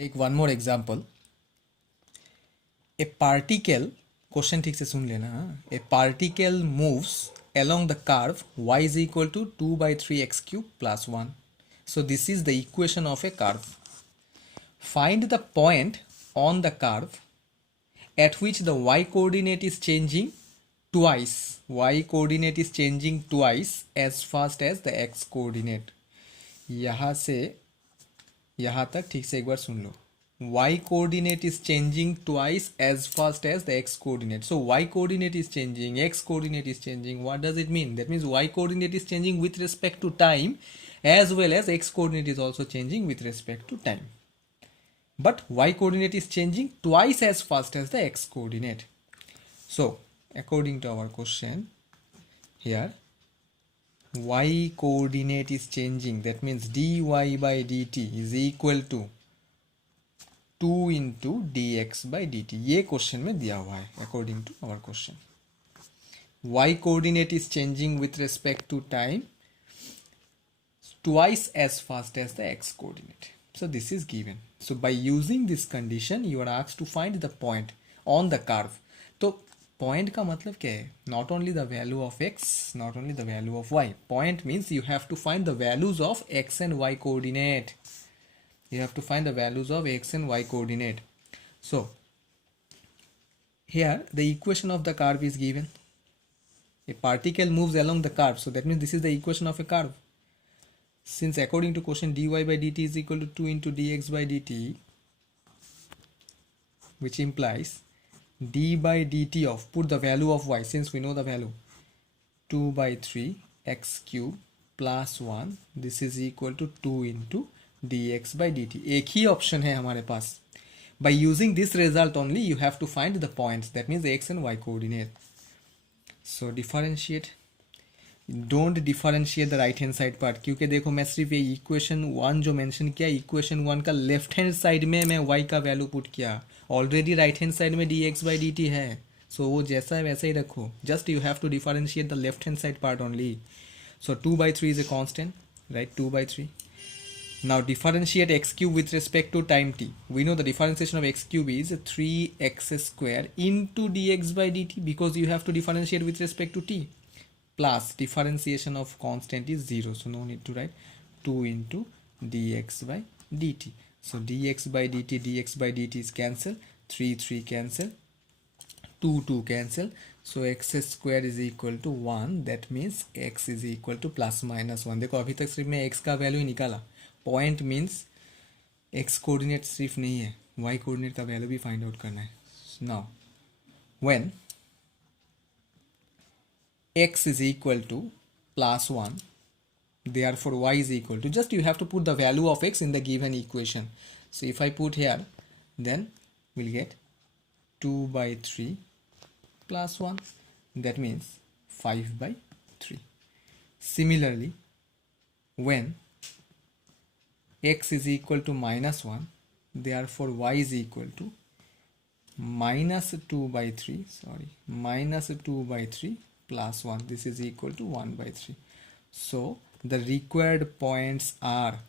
एक one more example. ए particle, question ठीक से सुन लेना. ए particle moves along the curve y is equal to 2 by 3 x cube plus 1. So this is the equation of a curve. Find the point on the curve at which the y coordinate is changing twice. Y coordinate is changing twice as fast as the x coordinate. यहाँ से यहाँ तक ठीक से एक बार सुन लो. Y coordinate is changing twice as fast as the x coordinate. So y coordinate is changing, x coordinate is changing. What does it mean? That means y coordinate is changing with respect to time as well as x coordinate is also changing with respect to time. But y coordinate is changing twice as fast as the x coordinate. So according to our question here, y coordinate is changing. That means dy by dt is equal to 2 into dx by dt. ये question में दिया हुआ है according to our question. y coordinate is changing with respect to time twice as fast as the x coordinate. So this is given. So by using this condition you are asked to find the point on the curve. तो point का मतलब क्या है? Not only the value of x, not only the value of y. Point means you have to find the values of x and y coordinate. You have to find the values of x and y coordinate. So here the equation of the curve is given. A particle moves along the curve, so that means this is the equation of a curve. Since according to question dy by dt is equal to 2 into dx by dt, which implies d by dt of, put the value of y since we know the value, 2 by 3 x cube plus 1, this is equal to 2 into dx by dt. एक ही option है हमारे पास. By using this result only you have to find the points, that means the x and y coordinate. So differentiate. Don't differentiate the right hand side part, क्योंकि देखो मैं सिर्फ ये equation 1 जो mention किया, इक्वेशन 1 का लेफ्ट हैंड साइड में मैं y का वैल्यू पुट किया. ऑलरेडी राइट हैंड साइड में dx by dt है, सो वो जैसा है वैसा ही रखो. Just you have to differentiate the left hand side part only. So 2 by 3 is a constant, right? 2 by 3. Now differentiate x cube with respect to time t. We know the differentiation of x cube is 3x square into dx by dt, because you have to differentiate with respect to t, plus differentiation of constant is 0, so no need to write 2 into dx by dt. So dx by dt is cancel, 3 cancel, 2 cancel, so x square is equal to 1. That means x is equal to plus minus 1. देखो अभी तक सिर्फ मैं x का value ही निकाला. Point means x coordinate सिर्फ नहीं है, y कोऑर्डिनेट का वैल्यू भी फाइंड आउट करना है. Now when x is equal to plus 1, therefore y is equal to, just you have to put the value of x in the given equation. So if I put here, then we'll get 2 by 3 plus 1, that means 5 by 3. Similarly, when x is equal to minus 1, therefore y is equal to minus 2 by 3, minus 2 by 3 plus 1, this is equal to 1 by 3. So the required points are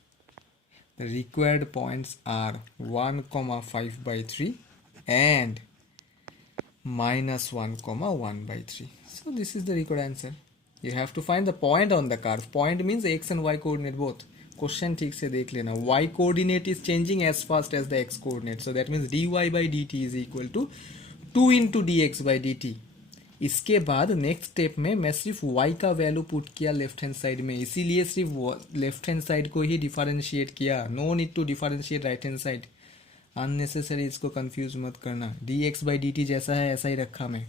1 comma 5 by 3 and minus 1 comma 1 by 3. So this is the required answer. You have to find the point on the curve. Point means x and y coordinate both. Question ठीक से देख लेना. y coordinate is changing as fast as the x coordinate, so that means dy by dt is equal to 2 into dx by dt. इसके बाद next step में मैं सिर्फ y का वैल्यू पुट किया लेफ्ट हैंड साइड में, इसीलिए सिर्फ लेफ्ट हैंड साइड को ही डिफरेंशिएट किया. No need to differentiate right hand side. Unnecessary इसको कंफ्यूज मत करना. dx बाई dt जैसा है ऐसा ही रखा मैं.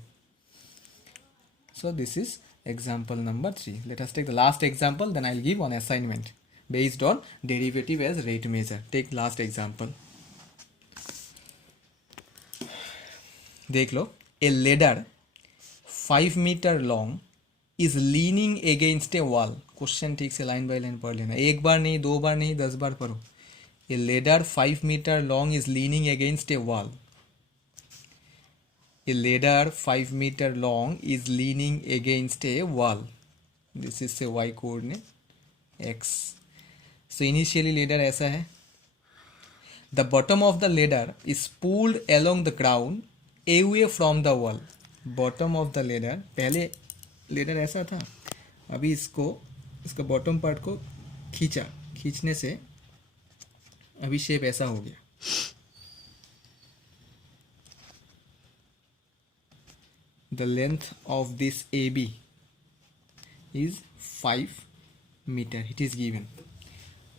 So this is example number 3. Let us take the last example, then I will give on assignment based on derivative as rate measure. Take last example. देख लो. A ladder 5 meter long is leaning against a wall. Question ठीक से line by line पढ़ लेना. एक बार नहीं, 2 बार नहीं, 10 बार पढ़ो. A ladder 5 meter long is leaning against a wall. A ladder 5 meter long is leaning against a wall. This is a y coordinate x. So initially ladder ऐसा है, the bottom of the ladder is pulled along the ground away from the wall. Bottom of the ladder, पहले ladder ऐसा था, अभी इसका bottom part को खींचने से अभी shape ऐसा हो गया. The length of this AB is 5 meter. It is given.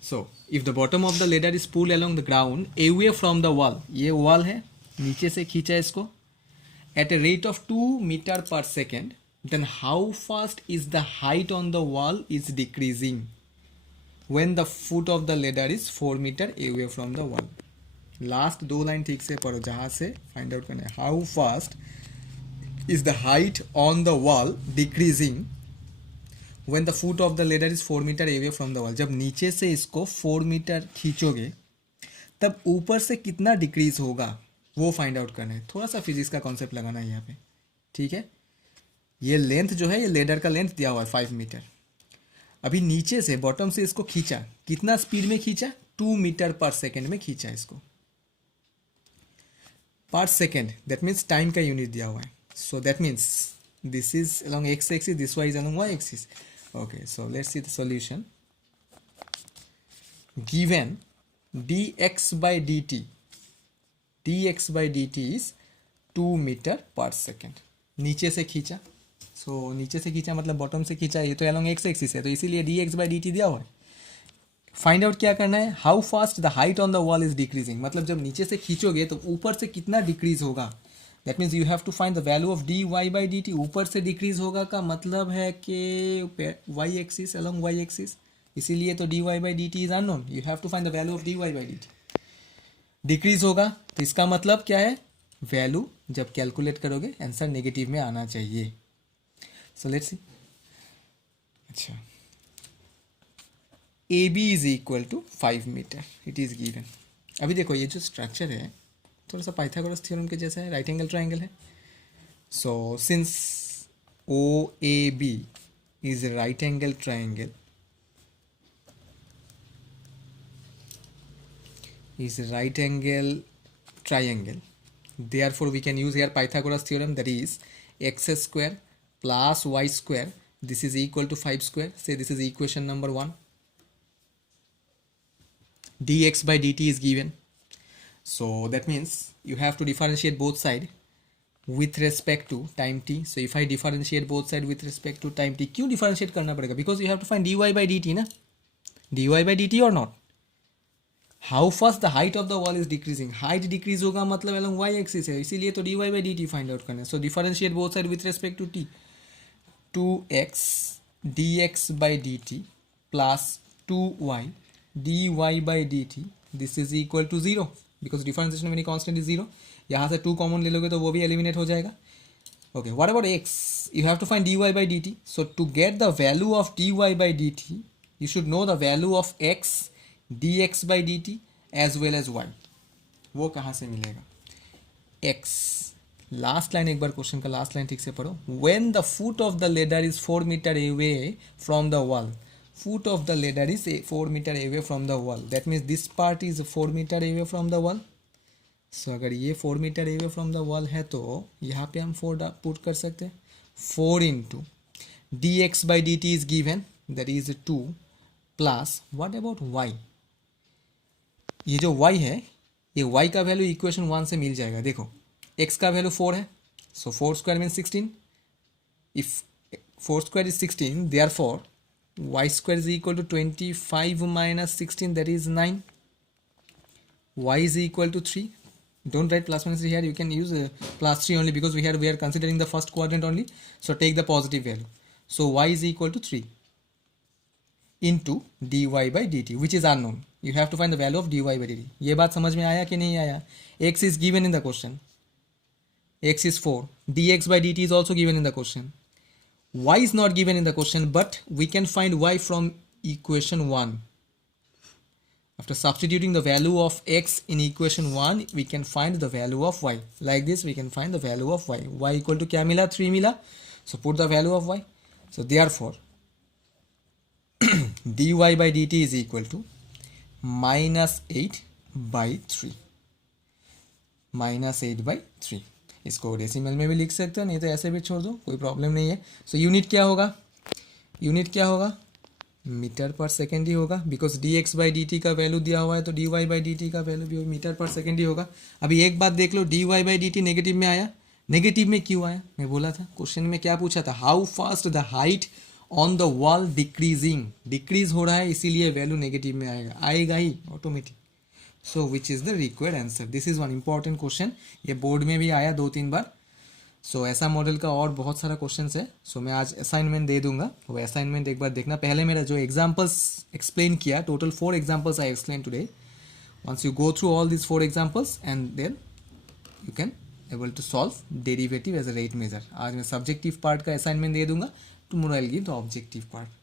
So if the bottom of the ladder is pulled along the ground away from the wall, ये wall है, नीचे से खींचा इसको, at a rate of 2 meter per second, then how fast is the height on the wall is decreasing when the foot of the ladder is 4 meter away from the wall. Last दो line ठीक से पढ़ो, जहाँ से find out करना है. How fast is the height on the wall decreasing when the foot of the ladder is 4 meter away from the wall. जब नीचे से इसको 4 मीटर खींचोगे तब ऊपर से कितना डिक्रीज होगा वो फाइंड आउट करना है. थोड़ा सा फिजिक्स का कॉन्सेप्ट लगाना है यहाँ पे, ठीक है. ये लेंथ जो है, ये लेडर का लेंथ दिया हुआ है 5 मीटर. अभी नीचे से बॉटम से इसको खींचा, कितना स्पीड में खींचा, 2 मीटर पर सेकेंड में खींचा इसको. पर सेकेंड, दैट मीन्स टाइम का यूनिट दिया हुआ है. So that means this is along x-axis, this y is along y-axis. Okay, so let's see the solution. Given dx by dt is 2 meter per second. नीचे से खींचा, so नीचे से खींचा मतलब बॉटम से खींचा, ये तो along x-axis है, तो इसीलिए dx by dt दिया हुआ है. फाइंड आउट क्या करना है, how fast the height on the wall is decreasing, मतलब जब नीचे से खींचोगे तो ऊपर से कितना डिक्रीज होगा. That means you have to find the value of D Y by D T. ऊपर से डिक्रीज होगा का मतलब है कि Y axis along Y axis, इसीलिए तो D Y by D T is unknown. You have to find the value of D Y by D T. Decrease होगा तो इसका मतलब क्या है, वैल्यू जब कैलकुलेट करोगे आंसर नेगेटिव में आना चाहिए. So let's see. अच्छा, A B is equal to 5 metre, it is given. अभी देखो ये जो स्ट्रक्चर है थोड़ा सा पाइथागोरस थ्योरम के जैसा है, राइट एंगल ट्राइंगल है. So since O A B is right angle triangle, therefore we can use here Pythagoras theorem, that is x square plus y square, this is equal to 5 square. Say this is equation number 1. dx by dt is given, so that means you have to differentiate both side with respect to time t. So if I differentiate both side with respect to time t, क्यों differentiate करना पड़ेगा, because you have to find dy by dt ना, dy by dt or not. How fast the height of the wall is decreasing, height decrease होगा मतलब along y axis है, इसीलिए तो dy by dt find out करना है. So differentiate both side with respect to t. 2x dx by dt plus 2y dy by dt, this is equal to 0, because differentiation of any constant is 0. यहाँ से 2 common ले लोगे तो वो भी eliminate हो जाएगा. Okay, what about x? You have to find dy by dt. So to get the value of dy by dt, you should know the value of x dx by dt as well as y. वो कहाँ से मिलेगा, x. Last line एक बार question का last line ठीक से पढ़ो. When the foot of the ladder is 4 meter away from the wall, foot of the ladder is 4 meter away from the wall, that means this part is 4 meter away from the wall. So अगर ये 4 meter away from the wall है तो यहाँ पे हम 4 put कर सकते हैं. 4 into dx by dt is given, that is 2 plus what about y. ये जो y है, ये y का वैल्यू इक्वेशन 1 से मिल जाएगा. देखो x का वैल्यू 4 है, so 4 square means 16. if 4 square is 16, therefore y square is equal to 25 minus 16, that is 9. Y is equal to 3. Don't write plus minus 3 here, you can use plus 3 only, because we are considering the first quadrant only. So take the positive value. So y is equal to 3 into dy by dt, which is unknown. You have to find the value of dy by dt. ये बात समझ में आया कि नहीं आया. x is given in the question, x is 4. dx by dt is also given in the question. Y is not given in the question, but we can find y from equation 1. After substituting the value of x in equation 1, we can find the value of y. Like this, we can find the value of y. Y equal to क्या मिला, 3 मिला. So put the value of y. So therefore, dy by dt is equal to minus 8 by three, -8/3। इसको decimal में भी लिख सकते हो, नहीं तो ऐसे भी छोड़ दो, कोई प्रॉब्लम नहीं है। सो यूनिट क्या होगा, यूनिट क्या होगा, मीटर पर सेकेंड ही होगा, बिकॉज dx/dt का वैल्यू दिया हुआ है तो dy/dt का वैल्यू भी मीटर पर सेकेंड ही होगा। अभी एक बात देख लो, dy/dt नेगेटिव में आया, नेगेटिव में क्यों आया, मैं बोला था क्वेश्चन में क्या पूछा था, how fast the height on the wall decreasing, decrease हो रहा है इसीलिए वैल्यू नेगेटिव में आएगा, आएगा ही automatic. So which is the required answer, this is one important question, ये बोर्ड में भी आया 2-3 बार। सो ऐसा मॉडल का और बहुत सारा क्वेश्चन है। सो मैं आज असाइनमेंट दे दूंगा, वो असाइनमेंट एक बार देखना। पहले मेरा जो एग्जाम्पल्स एक्सप्लेन किया, total 4 examples I explain today, once you go through all these 4 examples and then you can able to solve derivative as a rate measure। आज मैं सब्जेक्टिव पार्ट का असाइनमेंट दे दूंगा, tomorrow I'll give the objective part।